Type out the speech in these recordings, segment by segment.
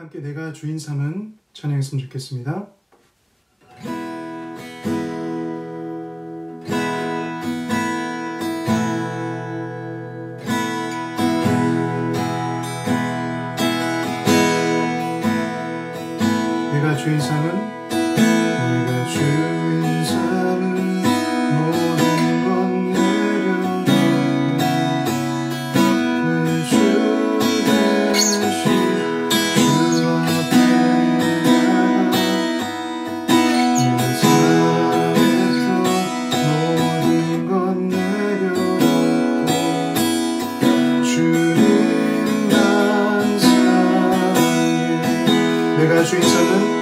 함께 내가 주인 삼은 찬양했으면 좋겠습니다. 내가 주인 삼은 모든 건 내려놓고 내 주 대신 주 앞에 나가 내 사랑에서 모든 건 내려놓고 주님만 사랑해. 내가 주인 삼은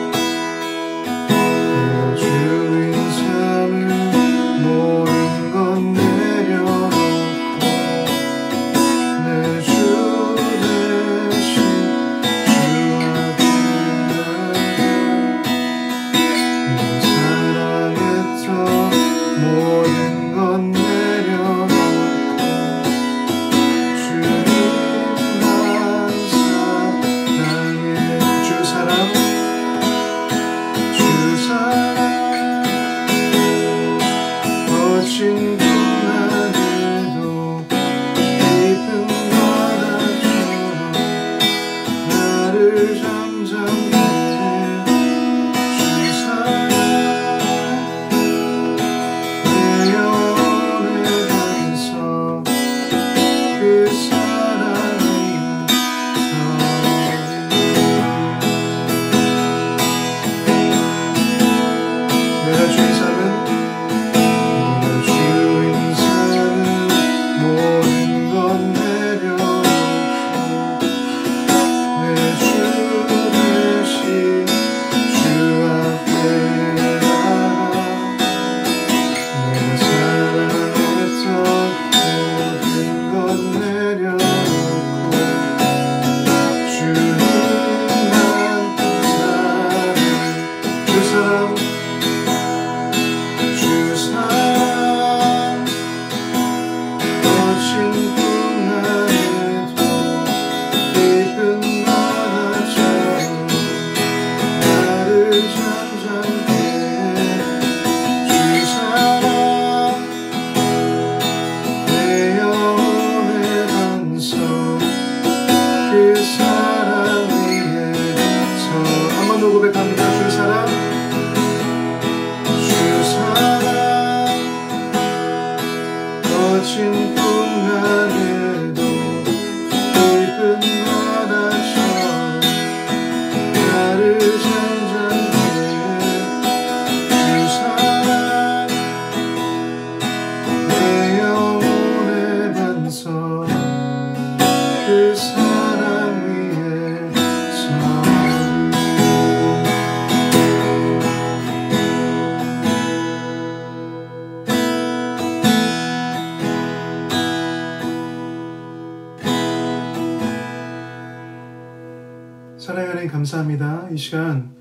사랑하는 하나님 감사합니다. 이 시간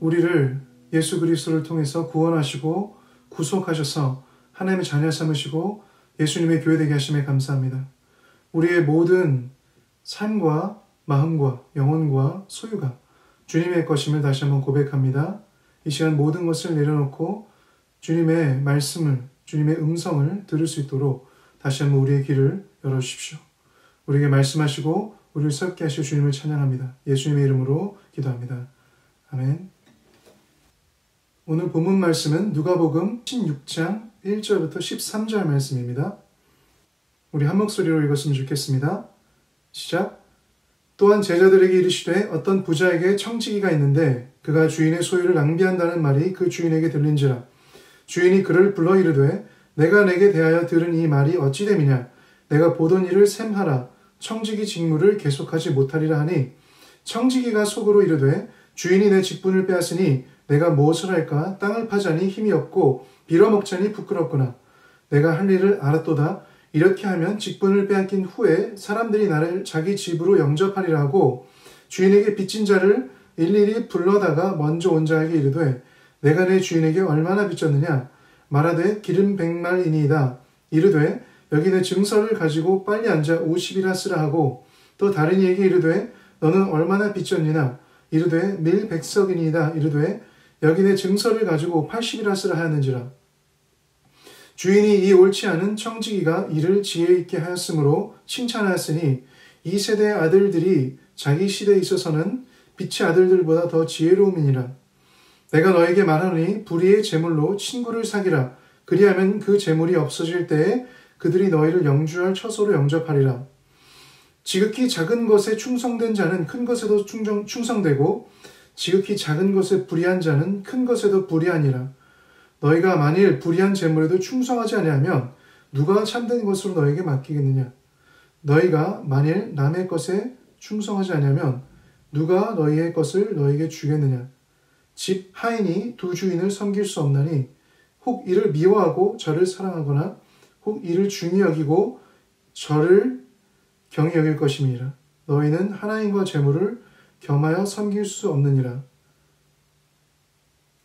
우리를 예수 그리스도를 통해서 구원하시고 구속하셔서 하나님의 자녀 삼으시고 예수님의 교회 되게 하심에 감사합니다. 우리의 모든 삶과 마음과 영혼과 소유가 주님의 것임을 다시 한번 고백합니다. 이 시간 모든 것을 내려놓고 주님의 말씀을, 주님의 음성을 들을 수 있도록 다시 한번 우리의 귀를 열어주십시오. 우리에게 말씀하시고 우리를 썩게 하실 주님을 찬양합니다. 예수님의 이름으로 기도합니다. 아멘. 오늘 본문 말씀은 누가복음 16장 1절부터 13절 말씀입니다. 우리 한 목소리로 읽었으면 좋겠습니다. 시작. 또한 제자들에게 이르시되 어떤 부자에게 청지기가 있는데 그가 주인의 소유를 낭비한다는 말이 그 주인에게 들린지라. 주인이 그를 불러 이르되 내가 내게 대하여 들은 이 말이 어찌 됨이냐. 내가 보던 일을 셈하라. 청지기 직무를 계속하지 못하리라 하니 청지기가 속으로 이르되 주인이 내 직분을 빼앗으니 내가 무엇을 할까. 땅을 파자니 힘이 없고 빌어먹자니 부끄럽구나. 내가 할 일을 알았도다. 이렇게 하면 직분을 빼앗긴 후에 사람들이 나를 자기 집으로 영접하리라 하고 주인에게 빚진 자를 일일이 불러다가 먼저 온 자에게 이르되 내가 내 주인에게 얼마나 빚졌느냐. 말하되 기름 100말이니이다. 이르되 여기 내 증서를 가지고 빨리 앉아 50이나 쓰라 하고 또 다른 이에게 이르되 너는 얼마나 빚졌느냐. 이르되 밀백석이니이다. 이르되 여기 내 증서를 가지고 80이라 쓰라 하였는지라. 주인이 이 옳지 않은 청지기가 이를 지혜 있게 하였으므로 칭찬하였으니 이 세대의 아들들이 자기 시대에 있어서는 빛의 아들들보다 더 지혜로움이니라. 내가 너에게 말하노니 불의의 재물로 친구를 사귀라. 그리하면 그 재물이 없어질 때에 그들이 너희를 영주할 처소로 영접하리라. 지극히 작은 것에 충성된 자는 큰 것에도 충성되고 지극히 작은 것에 불의한 자는 큰 것에도 불의하니라. 너희가 만일 불의한 재물에도 충성하지 아니하면 누가 참된 것으로 너에게 맡기겠느냐. 너희가 만일 남의 것에 충성하지 아니하면 누가 너희의 것을 너희에게 주겠느냐. 집 하인이 두 주인을 섬길 수 없나니 혹 이를 미워하고 저를 사랑하거나 혹 이를 중히 여기고 저를 경히 여길 것임이니라. 너희는 하나님과 재물을 겸하여 섬길 수 없느니라.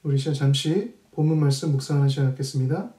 우리 시간 잠시 본문 말씀 묵상하는 시간 갖겠습니다.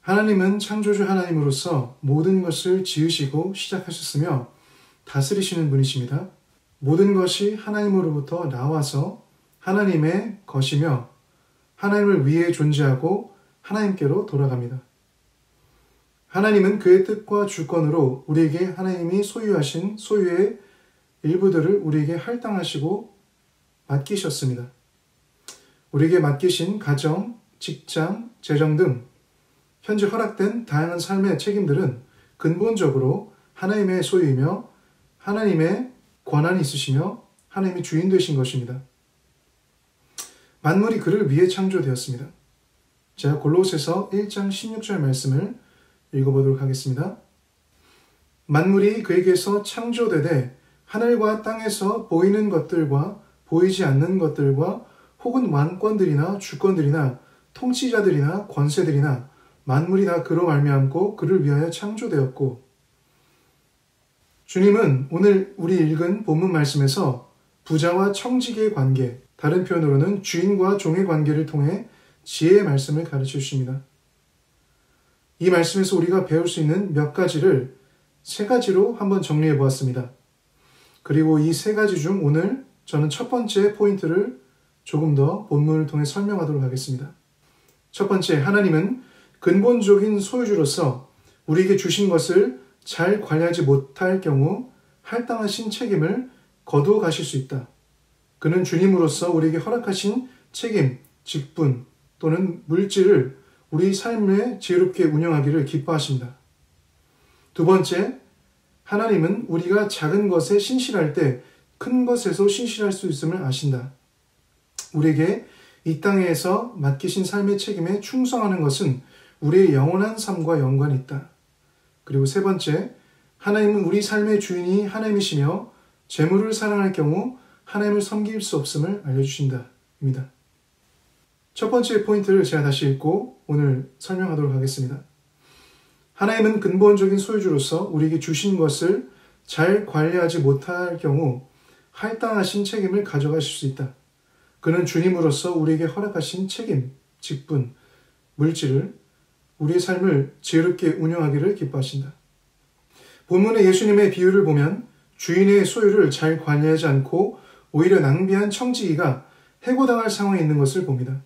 하나님은 창조주 하나님으로서 모든 것을 지으시고 시작하셨으며 다스리시는 분이십니다. 모든 것이 하나님으로부터 나와서 하나님의 것이며 하나님을 위해 존재하고 하나님께로 돌아갑니다. 하나님은 그의 뜻과 주권으로 우리에게 하나님이 소유하신 소유의 일부들을 우리에게 할당하시고 맡기셨습니다. 우리에게 맡기신 가정, 직장, 재정 등 현재 허락된 다양한 삶의 책임들은 근본적으로 하나님의 소유이며 하나님의 권한이 있으시며 하나님이 주인 되신 것입니다. 만물이 그를 위해 창조되었습니다. 제가 골로새서 1장 16절 말씀을 읽어보도록 하겠습니다. 만물이 그에게서 창조되되 하늘과 땅에서 보이는 것들과 보이지 않는 것들과 혹은 왕권들이나 주권들이나 통치자들이나 권세들이나 만물이 다 그로 말미암고 그를 위하여 창조되었고. 주님은 오늘 우리 읽은 본문 말씀에서 부자와 청지기의 관계, 다른 표현으로는 주인과 종의 관계를 통해 지혜의 말씀을 가르쳐 주십니다. 이 말씀에서 우리가 배울 수 있는 몇 가지를 세 가지로 한번 정리해 보았습니다. 그리고 이 세 가지 중 오늘 저는 첫 번째 포인트를 조금 더 본문을 통해 설명하도록 하겠습니다. 첫 번째, 하나님은 근본적인 소유주로서 우리에게 주신 것을 잘 관리하지 못할 경우 할당하신 책임을 거두어 가실 수 있다. 그는 주님으로서 우리에게 허락하신 책임, 직분 또는 물질을 우리 삶에 지혜롭게 운영하기를 기뻐하십니다. 두 번째, 하나님은 우리가 작은 것에 신실할 때 큰 것에서 신실할 수 있음을 아신다. 우리에게 이 땅에서 맡기신 삶의 책임에 충성하는 것은 우리의 영원한 삶과 연관이 있다. 그리고 세 번째, 하나님은 우리 삶의 주인이 하나님이시며 재물을 사랑할 경우 하나님을 섬길 수 없음을 알려주신다. 입니다. 첫 번째 포인트를 제가 다시 읽고 오늘 설명하도록 하겠습니다. 하나님은 근본적인 소유주로서 우리에게 주신 것을 잘 관리하지 못할 경우 할당하신 책임을 가져가실 수 있다. 그는 주님으로서 우리에게 허락하신 책임, 직분, 물질을 우리의 삶을 지혜롭게 운영하기를 기뻐하신다. 본문의 예수님의 비유를 보면 주인의 소유를 잘 관리하지 않고 오히려 낭비한 청지기가 해고당할 상황에 있는 것을 봅니다.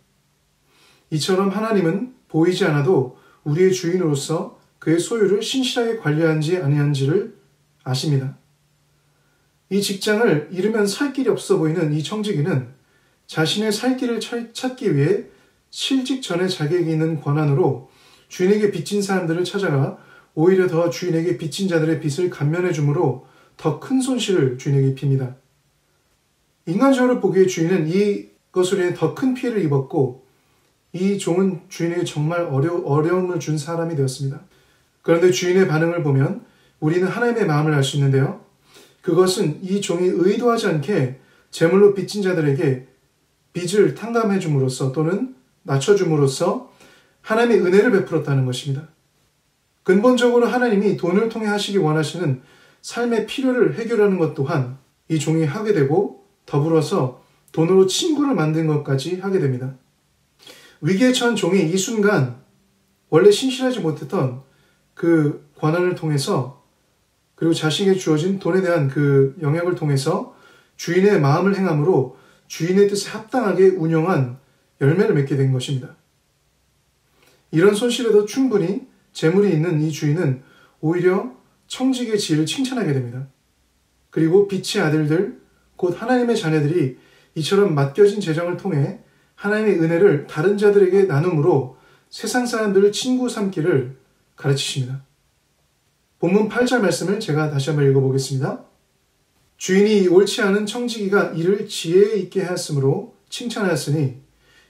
이처럼 하나님은 보이지 않아도 우리의 주인으로서 그의 소유를 신실하게 관리한지 아니한지를 아십니다. 이 직장을 잃으면 살 길이 없어 보이는 이 청지기는 자신의 살 길을 찾기 위해 실직 전에 자격이 있는 권한으로 주인에게 빚진 사람들을 찾아가 오히려 더 주인에게 빚진 자들의 빚을 감면해 주므로 더 큰 손실을 주인에게 입힙니다. 인간적으로 보기에 주인은 이것으로 인해 더 큰 피해를 입었고 이 종은 주인에게 정말 어려움을 준 사람이 되었습니다. 그런데 주인의 반응을 보면 우리는 하나님의 마음을 알 수 있는데요. 그것은 이 종이 의도하지 않게 제물로 빚진 자들에게 빚을 탕감해 줌으로써 또는 낮춰줌으로써 하나님의 은혜를 베풀었다는 것입니다. 근본적으로 하나님이 돈을 통해 하시기 원하시는 삶의 필요를 해결하는 것 또한 이 종이 하게 되고 더불어서 돈으로 친구를 만든 것까지 하게 됩니다. 위기에 처한 종이 이 순간 원래 신실하지 못했던 그 권한을 통해서 그리고 자신에게 주어진 돈에 대한 그 영역을 통해서 주인의 마음을 행함으로 주인의 뜻에 합당하게 운영한 열매를 맺게 된 것입니다. 이런 손실에도 충분히 재물이 있는 이 주인은 오히려 청지기의 지혜를 칭찬하게 됩니다. 그리고 빛의 아들들, 곧 하나님의 자녀들이 이처럼 맡겨진 재정을 통해 하나님의 은혜를 다른 자들에게 나눔으로 세상 사람들을 친구 삼기를 가르치십니다. 본문 8절 말씀을 제가 다시 한번 읽어보겠습니다. 주인이 옳지 않은 청지기가 이를 지혜 있게 하였으므로 칭찬하였으니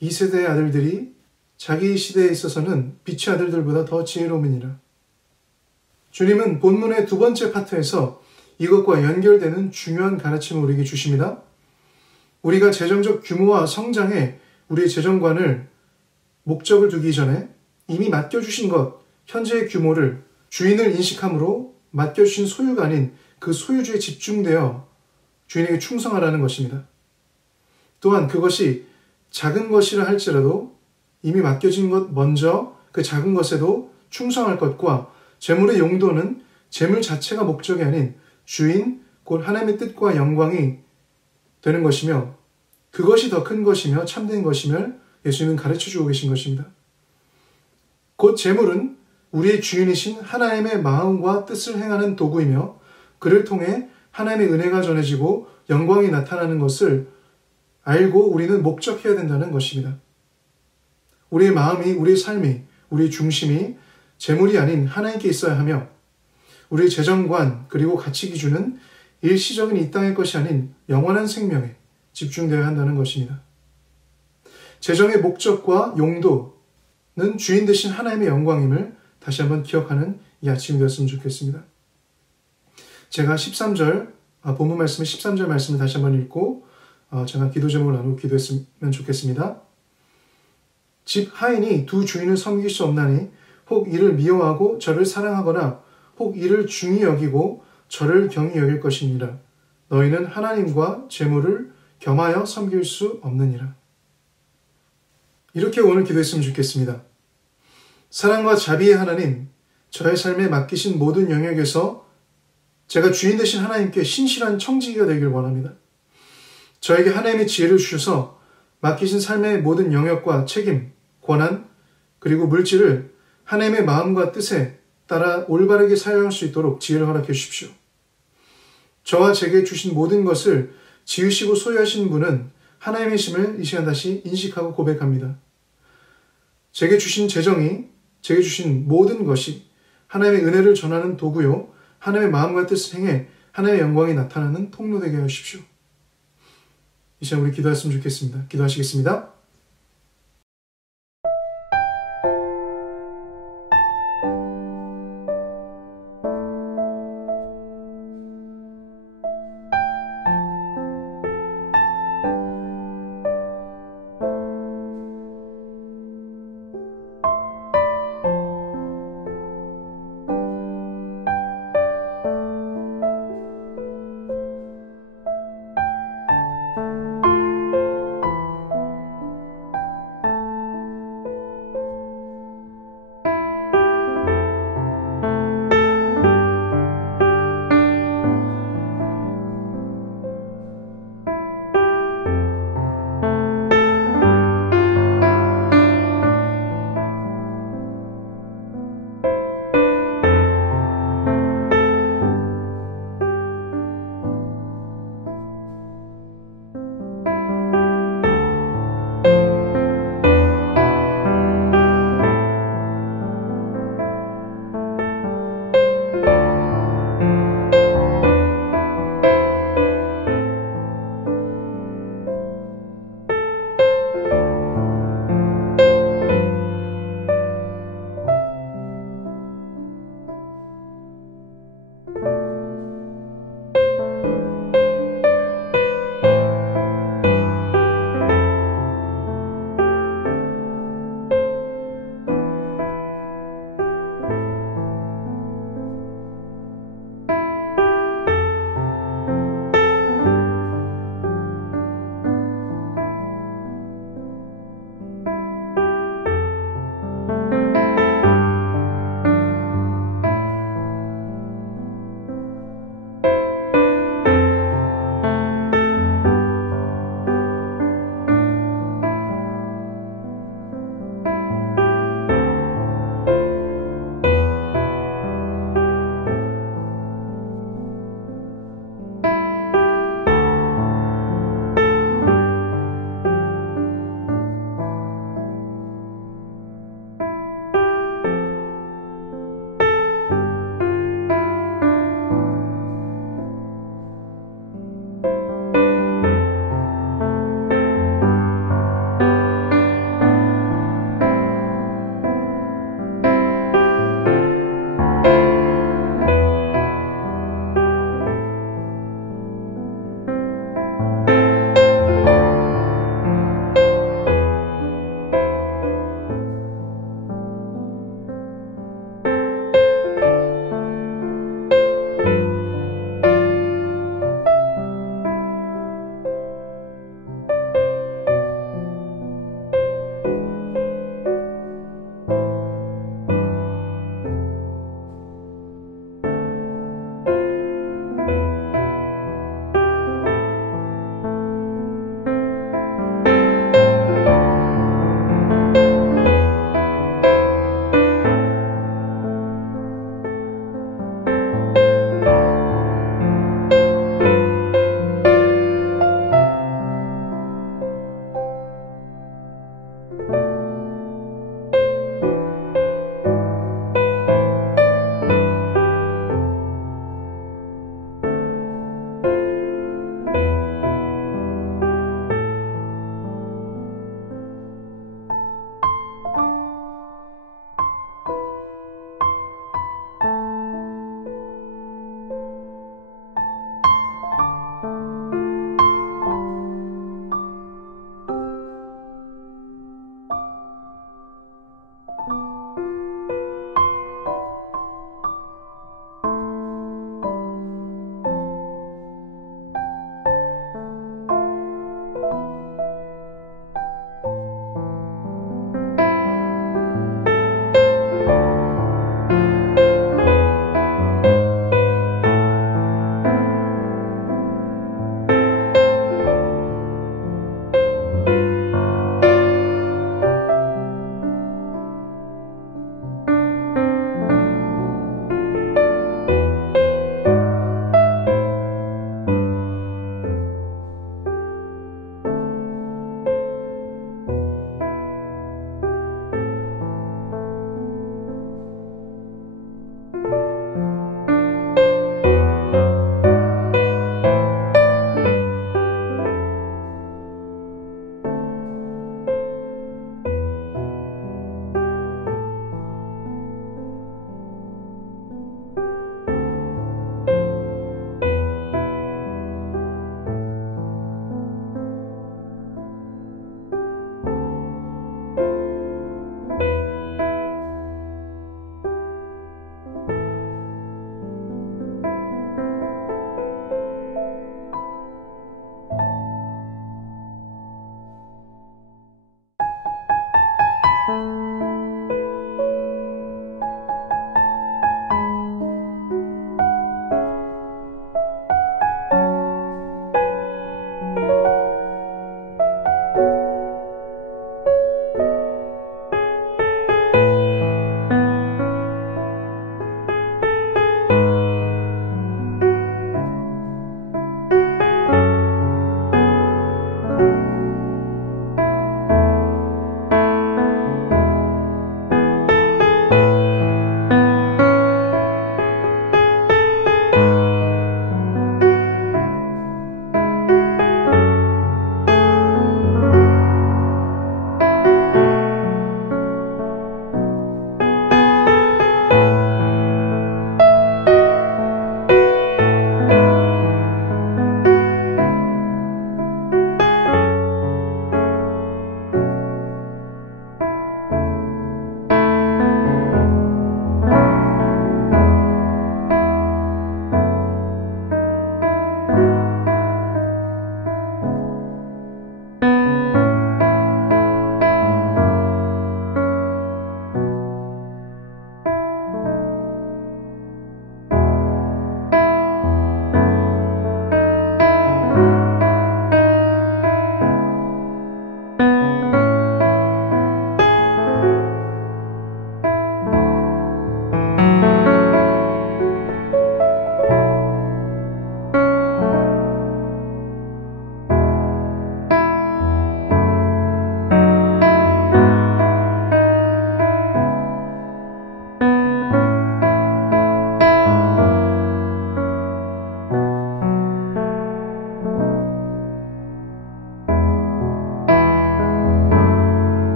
이 세대의 아들들이 자기 시대에 있어서는 빛의 아들들보다 더 지혜로움이니라. 주님은 본문의 두 번째 파트에서 이것과 연결되는 중요한 가르침을 우리에게 주십니다. 우리가 재정적 규모와 성장에 우리의 재정관을 목적을 두기 전에 이미 맡겨주신 것, 현재의 규모를 주인을 인식함으로 맡겨주신 소유가 아닌 그 소유주에 집중되어 주인에게 충성하라는 것입니다. 또한 그것이 작은 것이라 할지라도 이미 맡겨진 것 먼저 그 작은 것에도 충성할 것과 재물의 용도는 재물 자체가 목적이 아닌 주인, 곧 하나님의 뜻과 영광이 되는 것이며 그것이 더 큰 것이며 참된 것이며 예수님은 가르쳐주고 계신 것입니다. 곧 재물은 우리의 주인이신 하나님의 마음과 뜻을 행하는 도구이며 그를 통해 하나님의 은혜가 전해지고 영광이 나타나는 것을 알고 우리는 목적해야 된다는 것입니다. 우리의 마음이, 우리의 삶이, 우리의 중심이 재물이 아닌 하나님께 있어야 하며 우리의 재정관 그리고 가치 기준은 일시적인 이 땅의 것이 아닌 영원한 생명에 집중되어야 한다는 것입니다. 재정의 목적과 용도는 주인 되신 하나님의 영광임을 다시 한번 기억하는 이 아침이 되었으면 좋겠습니다. 제가 본문 말씀의 13절 말씀을 다시 한번 읽고 제가 기도 제목을 나누고 기도했으면 좋겠습니다. 집 하인이 두 주인을 섬길 수 없나니 혹 이를 미워하고 저를 사랑하거나 혹 이를 중히 여기고 저를 경히 여길 것이니라. 너희는 하나님과 재물을 겸하여 섬길 수 없느니라. 이렇게 오늘 기도했으면 좋겠습니다. 사랑과 자비의 하나님, 저의 삶에 맡기신 모든 영역에서 제가 주인 되신 하나님께 신실한 청지기가 되길 원합니다. 저에게 하나님의 지혜를 주셔서 맡기신 삶의 모든 영역과 책임, 권한, 그리고 물질을 하나님의 마음과 뜻에 따라 올바르게 사용할 수 있도록 지혜를 허락해 주십시오. 저와 제게 주신 모든 것을 지으시고 소유하신 분은 하나님이심을 이 시간 다시 인식하고 고백합니다. 제게 주신 재정이, 제게 주신 모든 것이 하나님의 은혜를 전하는 도구요, 하나님의 마음과 뜻을 행해 하나님의 영광이 나타나는 통로 되게 하십시오. 이 시간 우리 기도했으면 좋겠습니다. 기도하시겠습니다.